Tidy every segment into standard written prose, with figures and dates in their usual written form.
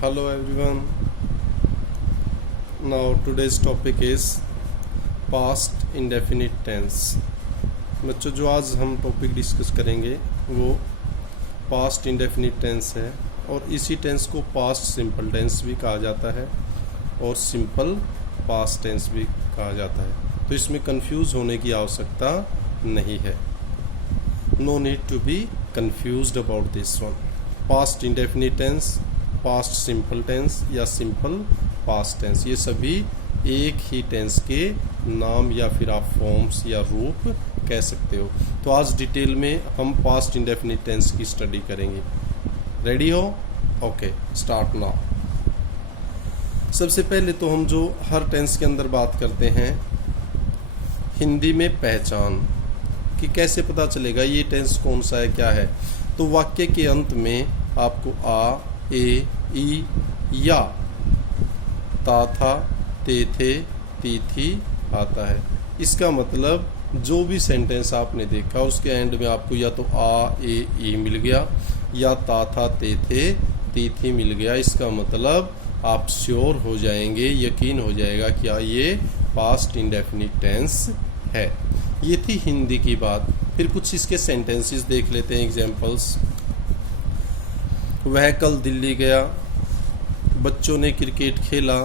Hello everyone. Now today's topic is past indefinite tense. बच्चों जो आज हम टॉपिक डिस्कस करेंगे वो पास्ट इंडेफिनिट टेंस है और इसी टेंस को पास्ट सिंपल टेंस भी कहा जाता है और सिंपल पास्ट टेंस भी कहा जाता है। तो इसमें कंफ्यूज होने की आवश्यकता नहीं है। No need to be confused about this one. Past indefinite tense, past simple tense या सिंपल पास्ट टेंस, ये सभी एक ही टेंस के नाम या फिर आप फॉर्म्स या रूप कह सकते हो। तो आज डिटेल में हम पास्ट इंडेफिनिट टेंस की स्टडी करेंगे। रेडी हो? Okay, start now. सबसे पहले तो हम जो हर टेंस के अंदर बात करते हैं हिंदी में पहचान कि कैसे पता चलेगा ये टेंस कौन सा है, क्या है। तो वाक्य के अंत में आपको आ, ए, ई या ता था, ते थे, ती थी आता है। इसका मतलब जो भी सेंटेंस आपने देखा उसके एंड में आपको या तो आ, ए, ई मिल गया या ता था, ते थे, ती थी मिल गया। इसका मतलब आप श्योर हो जाएंगे, यकीन हो जाएगा कि ये पास्ट इंडेफिनिट टेंस है। ये थी हिंदी की बात। फिर कुछ इसके सेंटेंसेस देख लेते हैं, एग्जांपल्स। वह कल दिल्ली गया, बच्चों ने क्रिकेट खेला,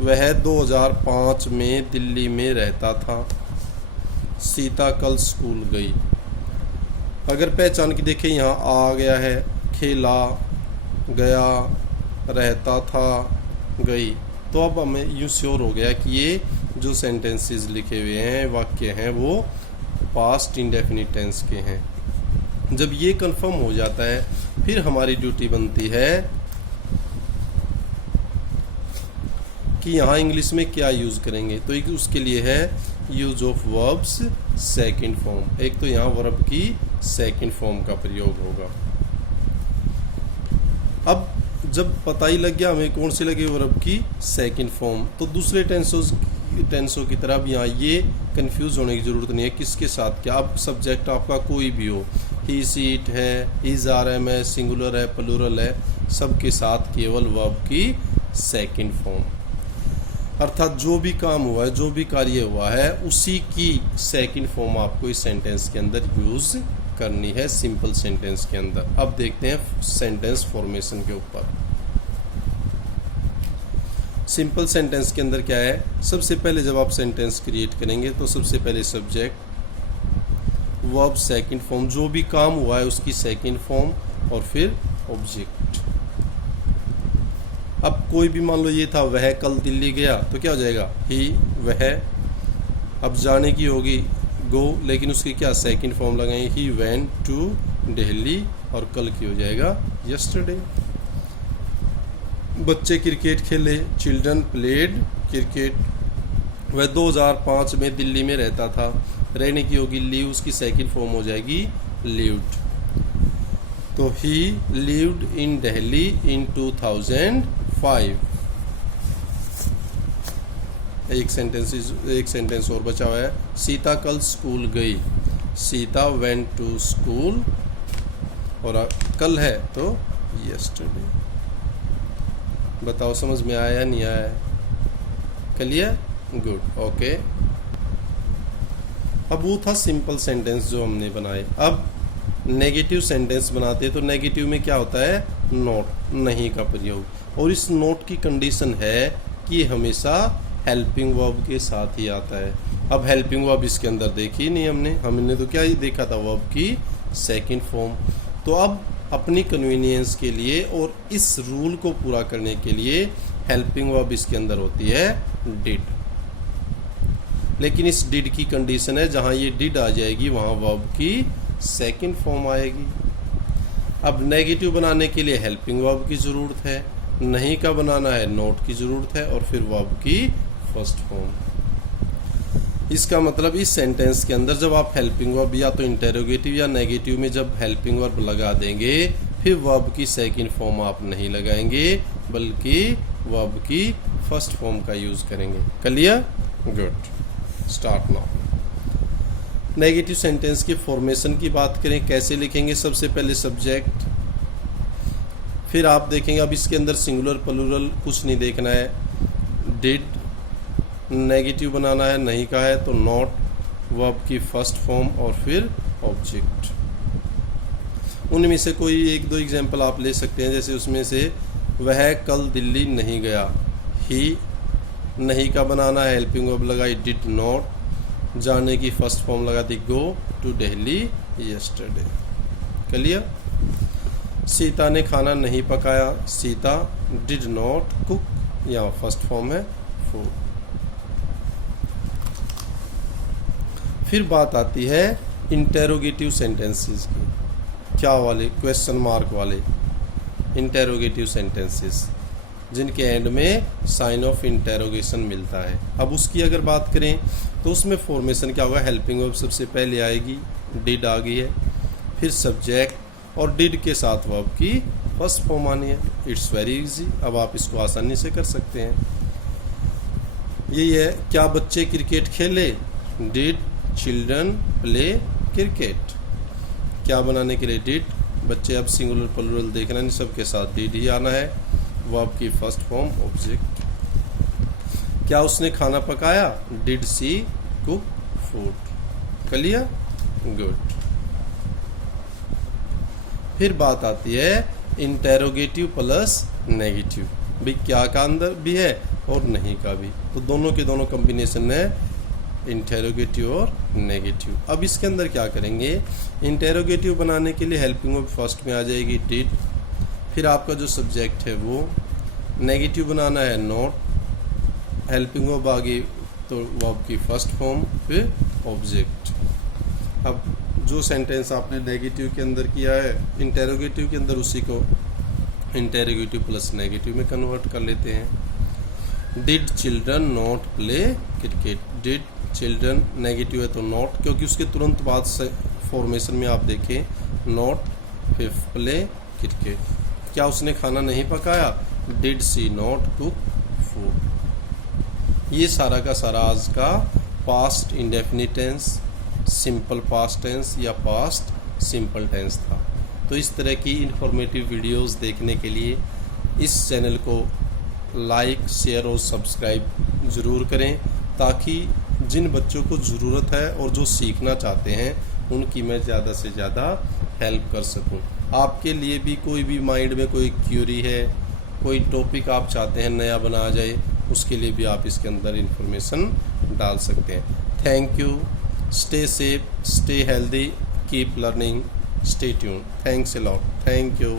वह 2005 में दिल्ली में रहता था, सीता कल स्कूल गई। अगर पहचान की देखें, यहाँ आ गया है, खेला, गया, रहता था, गई। तो अब हमें यूँ श्योर हो गया कि ये जो सेंटेंसेस लिखे हुए हैं, वाक्य हैं, वो पास्ट इंडेफिनिट टेंस के हैं। जब ये कंफर्म हो जाता है फिर हमारी ड्यूटी बनती है कि यहाँ इंग्लिश में क्या यूज़ करेंगे। तो एक उसके लिए है use of verbs second form. एक तो यहाँ वर्ब की सेकंड फॉर्म का प्रयोग होगा। अब जब पता ही लग गया हमें कौन सी लगी वर्ब की सेकंड फॉर्म, तो दूसरे टेंसों की तरह यहाँ ये कंफ्यूज होने की ज़रूरत नहीं है किसके साथ क्या। अब सब्जेक्ट आपका कोई भी हो, ही, सी, इट है, इज, आर, एम है, सिंगुलर है, प्लूरल है, सबके साथ केवल वर्ब की सेकंड फॉर्म। अर्थात जो भी काम हुआ है, जो भी कार्य हुआ है, उसी की सेकंड फॉर्म आपको इस सेंटेंस के अंदर यूज करनी है, सिंपल सेंटेंस के अंदर। अब देखते हैं सेंटेंस फॉर्मेशन के ऊपर। सिंपल सेंटेंस के अंदर क्या है, सबसे पहले जब आप सेंटेंस क्रिएट करेंगे तो सबसे पहले सब्जेक्ट, वर्ब सेकंड फॉर्म, जो भी काम हुआ है उसकी सेकंड फॉर्म, और फिर ऑब्जेक्ट। अब कोई भी मान लो ये था वह कल दिल्ली गया, तो क्या हो जाएगा, ही, वह। अब जाने की होगी गो, लेकिन उसकी क्या सेकंड फॉर्म लगाएंगे, ही वेंट टू दिल्ली, और कल की हो जाएगा यस्टरडे। बच्चे क्रिकेट खेले, चिल्ड्रन प्लेड क्रिकेट। वह 2005 में दिल्ली में रहता था, रहने की होगी लीव, उसकी सेकंड फॉर्म हो जाएगी लिव्ड। तो ही लिव्ड इन दिल्ली इन 2005। एक सेंटेंस और बचा हुआ है, सीता कल स्कूल गई, सीता वेंट टू स्कूल, और कल है तो यस्टरडे। बताओ समझ में आया नहीं आया? क्लियर? Good, okay. अब वो था सिंपल सेंटेंस जो हमने बनाए। अब नेगेटिव सेंटेंस बनाते हैं तो नेगेटिव में क्या होता है, नॉट, नहीं का प्रयोग। और इस नॉट की कंडीशन है कि हमेशा हेल्पिंग वर्ब के साथ ही आता है। अब हेल्पिंग वर्ब इसके अंदर देखी नहीं हमने तो क्या ही देखा था, वर्ब की सेकंड फॉर्म। तो अब अपनी कन्वीनियंस के लिए और इस रूल को पूरा करने के लिए हेल्पिंग वर्ब इसके अंदर होती है डिड। लेकिन इस डिड की कंडीशन है जहां ये डिड आ जाएगी वहां वर्ब की सेकंड फॉर्म आएगी। अब नेगेटिव बनाने के लिए हेल्पिंग वर्ब की ज़रूरत है, नहीं का बनाना है नॉट की ज़रूरत है, और फिर वर्ब की फर्स्ट फॉर्म। इसका मतलब इस सेंटेंस के अंदर जब आप हेल्पिंग वर्ब या तो इंटेरोगेटिव या नेगेटिव में जब हेल्पिंग वर्ब लगा देंगे, फिर वर्ब की सेकंड फॉर्म आप नहीं लगाएंगे बल्कि वर्ब की फर्स्ट फॉर्म का यूज करेंगे। Clear? Good, start now. Negative sentence की फॉर्मेशन की बात करें, कैसे लिखेंगे? सबसे पहले सब्जेक्ट, फिर आप देखेंगे अब इसके अंदर सिंगुलर प्लूरल कुछ नहीं देखना है, डिड नेगेटिव बनाना है, नहीं का है तो नॉट, वर्ब की फर्स्ट फॉर्म और फिर ऑब्जेक्ट। उनमें से कोई एक दो एग्जाम्पल आप ले सकते हैं, जैसे उसमें से वह कल दिल्ली नहीं गया, ही नहीं का बनाना है, हेल्पिंग वर्ब लगाई डिड नॉट, जाने की फर्स्ट फॉर्म लगा दी go to Delhi yesterday. Clear? Sita ने खाना नहीं पकाया, सीता डिड नॉट कुक, यहाँ फर्स्ट फॉर्म है फूड। फिर बात आती है इंटेरोगेटिव सेंटेंसेस की, क्या वाले, क्वेश्चन मार्क वाले इंटेरोगेटिव सेंटेंसेस, जिनके एंड में साइन ऑफ इंटेरोगेशन मिलता है। अब उसकी अगर बात करें तो उसमें फॉर्मेशन क्या होगा, हेल्पिंग वर्ब सबसे पहले आएगी, डिड आ गई है, फिर सब्जेक्ट और डिड के साथ वर्ब की फर्स्ट फॉर्म आनी है। इट्स वेरी इजी, अब आप इसको आसानी से कर सकते हैं। यही है, क्या बच्चे क्रिकेट खेले, डिड चिल्ड्रन प्ले क्रिकेट। क्या बनाने के लिए डिड, बच्चे अब सिंगुलर प्लूरल देखना नहीं, सबके साथ डिड ही आना है, वर्ब की फर्स्ट फॉर्म ऑब्जेक्ट। क्या उसने खाना पकाया, did she cook food. Clear? Good. फिर बात आती है इंटेरोगेटिव प्लस नेगेटिव, भाई क्या का अंदर भी है और नहीं का भी, तो दोनों के दोनों कॉम्बिनेशन है इंटेरोगेटिव और नेगेटिव। अब इसके अंदर क्या करेंगे, इंटेरोगेटिव बनाने के लिए हेल्पिंग वर्ब फर्स्ट में आ जाएगी डिड, फिर आपका जो सब्जेक्ट है वो, नेगेटिव बनाना है नॉट, हेल्पिंग वर्ब आ गई तो वर्ब की फर्स्ट फॉर्म, फिर ऑब्जेक्ट। अब जो सेंटेंस आपने नेगेटिव के अंदर किया है इंटेरोगेटिव के अंदर, उसी को इंटेरोगेटिव प्लस नेगेटिव में कन्वर्ट कर लेते हैं। Did children not play cricket, did children negative है तो नॉट, क्योंकि उसके तुरंत बाद से फॉर्मेशन में आप देखें नॉट फिर प्ले क्रिकेट। क्या उसने खाना नहीं पकाया, did she not cook food. ये सारा का सारा आज का past indefinite tense, simple past tense या पास्ट सिंपल टेंस था। तो इस तरह की इंफॉर्मेटिव वीडियोस देखने के लिए इस चैनल को लाइक, शेयर और सब्सक्राइब ज़रूर करें, ताकि जिन बच्चों को ज़रूरत है और जो सीखना चाहते हैं उनकी मैं ज़्यादा से ज़्यादा हेल्प कर सकूं। आपके लिए भी कोई भी माइंड में कोई क्यूरी है, कोई टॉपिक आप चाहते हैं नया बना जाए, उसके लिए भी आप इसके अंदर इंफॉर्मेशन डाल सकते हैं। Thank you, stay safe, stay healthy, keep learning, stay tune. Thanks a lot, thank you.